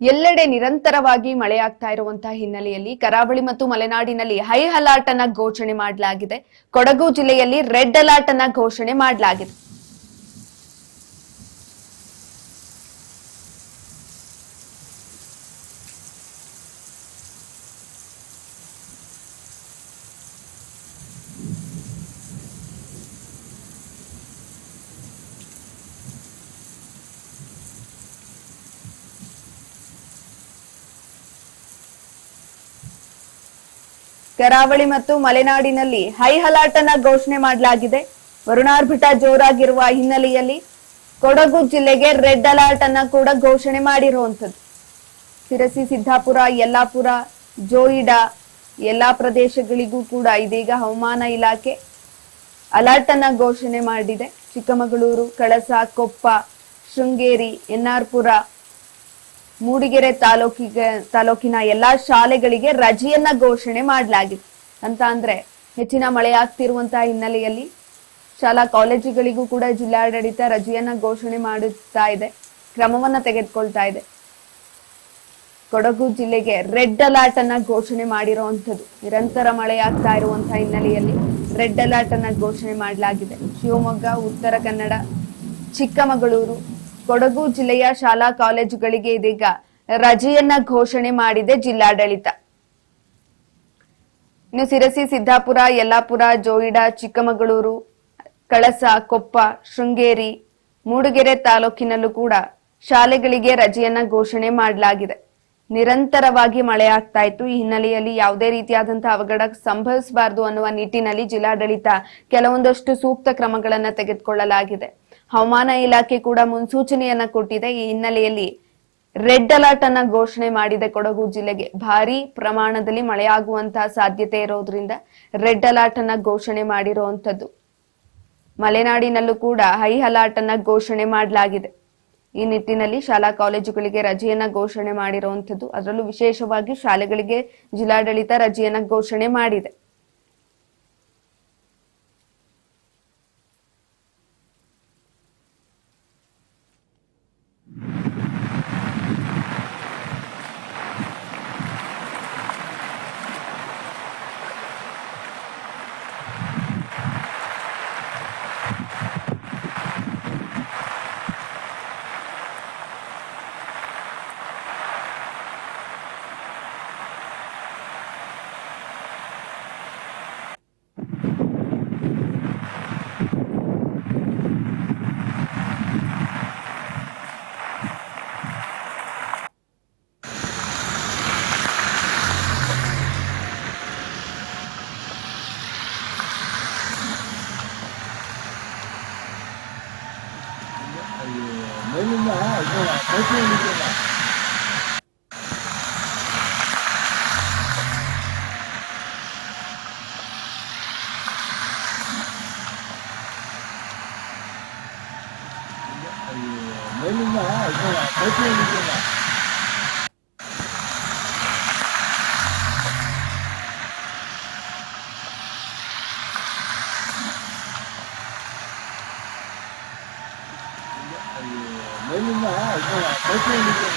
ಎಲ್ಲೆಡೆ ನಿರಂತರವಾಗಿ ಮಳೆಯಾಗ್ತಾ ಇರುವಂತಹ ಹಿನ್ನೆಲೆಯಲ್ಲಿ ಕರಾವಳಿ ಮತ್ತು ಮಲೆನಾಡಿನಲ್ಲಿ ಹೈ ಅಲರ್ಟ್ ಅನ್ನ ಘೋಷಣೆ ಮಾಡಲಾಗಿದೆ. ಕೊಡಗು ಜಿಲ್ಲೆಯಲ್ಲಿ ರೆಡ್ ಅಲರ್ಟ್ ಅನ್ನ ಘೋಷಣೆ ಮಾಡಲಾಗಿದೆ. ಕರಾವಳಿ ಮತ್ತು ಮಲೆನಾಡಿನಲ್ಲಿ ಹೈ ಅಲರ್ಟ್ ಅನ್ನ ಘೋಷಣೆ ಮಾಡಲಾಗಿದೆ. ವರುಣಾರ್ಭಿಟ ಜೋರಾಗಿರುವ ಹಿನ್ನೆಲೆಯಲ್ಲಿ ಕೊಡಗು ಜಿಲ್ಲೆಗೆ ರೆಡ್ ಅಲರ್ಟ್ ಅನ್ನ ಕೂಡ ಘೋಷಣೆ ಮಾಡಿರುವಂತದ್ದು. ಶಿರಸಿ, ಸಿದ್ದಾಪುರ, ಯಲ್ಲಾಪುರ, ಜೋಯಿಡಾ ಎಲ್ಲಾ ಪ್ರದೇಶಗಳಿಗೂ ಕೂಡ ಇದೀಗ ಹವಾಮಾನ ಇಲಾಖೆ ಅಲರ್ಟ್ ಅನ್ನ ಘೋಷಣೆ ಮಾಡಿದೆ. ಚಿಕ್ಕಮಗಳೂರು, ಕಳಸ, ಕೊಪ್ಪ, ಶೃಂಗೇರಿ, ಎನ್ಆರ್-ಪುರ, ಮೂಡಿಗೆರೆ ತಾಲೂಕಿನ ಎಲ್ಲಾ ಶಾಲೆಗಳಿಗೆ ರಜೆಯನ್ನ ಘೋಷಣೆ ಮಾಡಲಾಗಿದೆ. ಅಂತ ಅಂದ್ರೆ ಹೆಚ್ಚಿನ ಮಳೆ ಆಗ್ತಿರುವಂತಹ ಹಿನ್ನೆಲೆಯಲ್ಲಿ ಶಾಲಾ ಕಾಲೇಜುಗಳಿಗೂ ಕೂಡ ಜಿಲ್ಲಾಡಳಿತ ರಜೆಯನ್ನ ಘೋಷಣೆ ಮಾಡುತ್ತಾ ಇದೆ, ಕ್ರಮವನ್ನ ತೆಗೆದುಕೊಳ್ತಾ ಇದೆ. ಕೊಡಗು ಜಿಲ್ಲೆಗೆ ರೆಡ್ ಅಲರ್ಟ್ ಅನ್ನ ಘೋಷಣೆ ಮಾಡಿರುವಂತದ್ದು. ನಿರಂತರ ಮಳೆಯಾಗ್ತಾ ಇರುವಂತಹ ಹಿನ್ನೆಲೆಯಲ್ಲಿ ರೆಡ್ ಅಲರ್ಟ್ ಅನ್ನ ಘೋಷಣೆ ಮಾಡಲಾಗಿದೆ. ಶಿವಮೊಗ್ಗ, ಉತ್ತರ ಕನ್ನಡ, ಚಿಕ್ಕಮಗಳೂರು, ಕೊಡಗು ಜಿಲ್ಲೆಯ ಶಾಲಾ ಕಾಲೇಜುಗಳಿಗೆ ಇದೀಗ ರಜೆಯನ್ನ ಘೋಷಣೆ ಮಾಡಿದೆ ಜಿಲ್ಲಾಡಳಿತ. ಇನ್ನು ಶಿರಸಿ, ಸಿದ್ದಾಪುರ, ಯಲ್ಲಾಪುರ, ಜೋಯಿಡಾ, ಚಿಕ್ಕಮಗಳೂರು, ಕಳಸ, ಕೊಪ್ಪ, ಶೃಂಗೇರಿ, ಮೂಡಿಗೆರೆ ತಾಲೂಕಿನಲ್ಲೂ ಕೂಡ ಶಾಲೆಗಳಿಗೆ ರಜೆಯನ್ನ ಘೋಷಣೆ ಮಾಡಲಾಗಿದೆ. ನಿರಂತರವಾಗಿ ಮಳೆ ಆಗ್ತಾ ಇತ್ತು. ಈ ಹಿನ್ನೆಲೆಯಲ್ಲಿ ಯಾವುದೇ ರೀತಿಯಾದಂತಹ ಅವಘಡ ಸಂಭವಿಸಬಾರದು ಅನ್ನುವ ನಿಟ್ಟಿನಲ್ಲಿ ಜಿಲ್ಲಾಡಳಿತ ಕೆಲವೊಂದಷ್ಟು ಸೂಕ್ತ ಕ್ರಮಗಳನ್ನ ತೆಗೆದುಕೊಳ್ಳಲಾಗಿದೆ. ಹವಾಮಾನ ಇಲಾಖೆ ಕೂಡ ಮುನ್ಸೂಚನೆಯನ್ನ ಕೊಟ್ಟಿದೆ. ಈ ಹಿನ್ನೆಲೆಯಲ್ಲಿ ರೆಡ್ ಅಲರ್ಟ್ ಅನ್ನ ಘೋಷಣೆ ಮಾಡಿದೆ. ಕೊಡಗು ಜಿಲ್ಲೆಗೆ ಭಾರಿ ಪ್ರಮಾಣದಲ್ಲಿ ಮಳೆಯಾಗುವಂತಹ ಸಾಧ್ಯತೆ ಇರೋದ್ರಿಂದ ರೆಡ್ ಅಲರ್ಟ್ ಅನ್ನ ಘೋಷಣೆ ಮಾಡಿರುವಂತದ್ದು. ಮಲೆನಾಡಿನಲ್ಲೂ ಕೂಡ ಹೈ ಅಲರ್ಟ್ ಅನ್ನ ಘೋಷಣೆ ಮಾಡಲಾಗಿದೆ. ಈ ನಿಟ್ಟಿನಲ್ಲಿ ಶಾಲಾ ಕಾಲೇಜುಗಳಿಗೆ ರಜೆಯನ್ನ ಘೋಷಣೆ ಮಾಡಿರುವಂತದ್ದು. ಅದರಲ್ಲೂ ವಿಶೇಷವಾಗಿ ಶಾಲೆಗಳಿಗೆ ಜಿಲ್ಲಾಡಳಿತ ರಜೆಯನ್ನ ಘೋಷಣೆ ಮಾಡಿದೆ. Mấy